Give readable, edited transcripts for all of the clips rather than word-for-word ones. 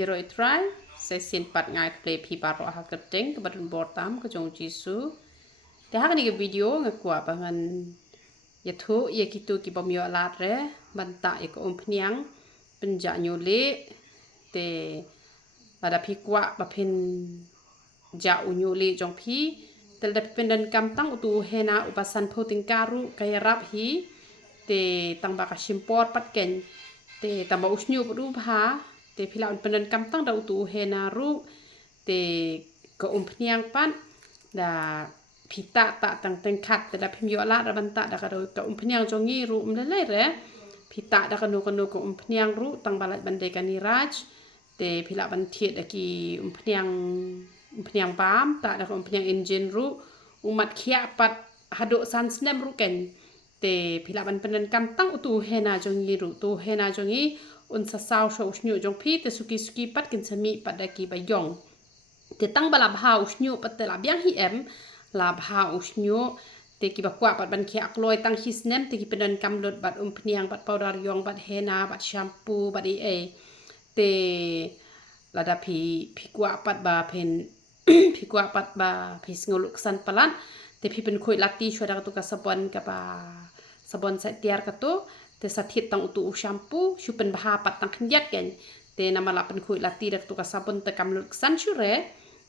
Iroi try se sin pat ngai play pi paro ha keteng ke badun botam ke jong jisu te ha ni ke video ngakwa bangan ya thu ya kitu ki bom yo lat re banta e ko ompniang penja nyole te pada pi kwa ba pen ja unyole jong pi tel da pendan kam tang utu hena upasan pho tingkaru kaya rap hi te tang ba ka simpor pat ken te tamba usnyu ru bha te phila pendan kam tang da utu hena ru te ko ompniang pan da pita ta tang teng khat te da phim yo la da banta da ka ko ompniang jongi ru le re pita da ka no ko ompniang ru tang balat bande kani raj te phila ban thiet da ki ompniang bam ta da ko ompniang engine ru umat khia pat hado san snem ru ken te phila ban pendan kam tang utu hena jongi ru tu hena jongi un sa saw sho usnyu jong phi te suki pat kin sami pat da ki ba yong te tang bala bha usnyu pat te la byang hi em la bha usnyu te ki ba kwa pat ban khia kloi tang hi snem te ki pendan kam lot bat ompniang bat powder yong bat hena bat shampoo bat e te la da phi kwa pat ba pen phi kwa pat ba phi ngoluk san palan te phi pen khoi lati shwa da tu ka sabon ka ba sabon sa tiar ka to te sathit tang utu shampoo shu pen bha pat tang khnjat ken te namala pen khoi lati da tu ka sabon te kam luk san shu re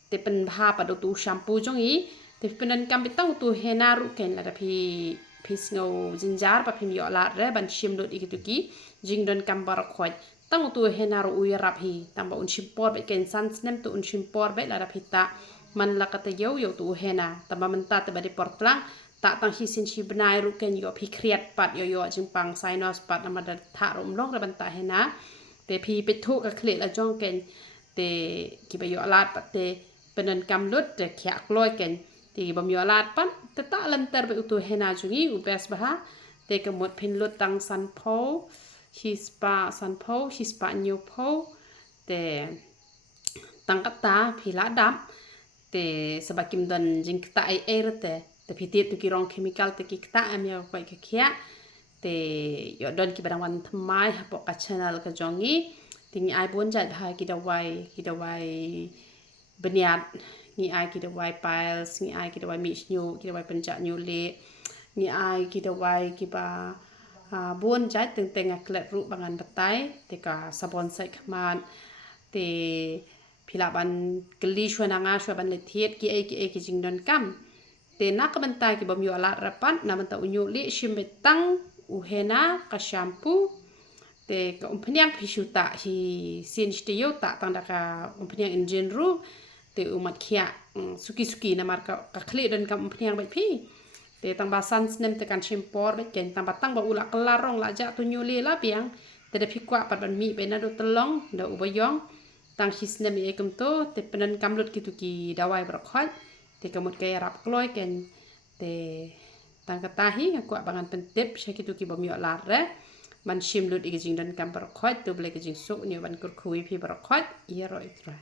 te pen bha pat utu shampoo jong i te penan kam tang utu hena ru ken la da phi ngo jinjar pa phim yo la re ban shim lot ikituki jingdon kam bar khoj tang utu hena ru uy rap hi tang ba un shimpor be ken san snem tu un shimpor be la da phita man la ka te yo tu hena tamba man ta te ba de portlang ta tang hi sin shi bnai ru ken yo phi kriat pat yo jing pang sinus pat na ma da tha rom long ra ban ta hena te phi pe thu ka khle la jong ken te ki ba yo lat pat te penan kam lut te khya kloi ken te bom yo lat pat te ta lan ter be utu hena jungi u bes ba te ka mot phin lut tang san pho hi spa new pho te tang ka ta phi la dam te sabakim dan jing ta ai erte te phiti tu ki rong chemical te ki ta am ya ko ka khia te yo don ki barang wan thmai ha po ka channel ka jongi ting ai bon jat bha ki da wai bniat ni ai ki da wai piles ni ai ki da wai mich nyu ki da wai penja nyu le ni ai ki da wai ki ba bon jat teng teng aklet ru bangan batai te ka sabon sai khman te phila ban kli shwana nga shwa ban le thiet ki jing don kam te nak ban ta ki bom yo ala rapan na ban ta unyu le shim betang u hena ka shampoo te ka ompniang phishuta hi sin stiyo ta tang da ka ompniang engine ru te umat khia suki na mar ka khle don kam ompniang bai phi te tang ba san snem te kan shimpor bai ken tang ba tang ba ula klarong la ja tu nyu le la piang te da phi kwa pat ban mi be na do telong da u ba yong tang hi snem e kum to te penan kam lut ki tu ki dawai bra khoj te kamut kay rap kloi ken te tang ka ta hi kwa bangan pen tip she ki tu ki bom yo la re man shim lut i jing dan kam bra khoj tu ble ki jing su ni ban kur khui phi bra khoj ye roi tra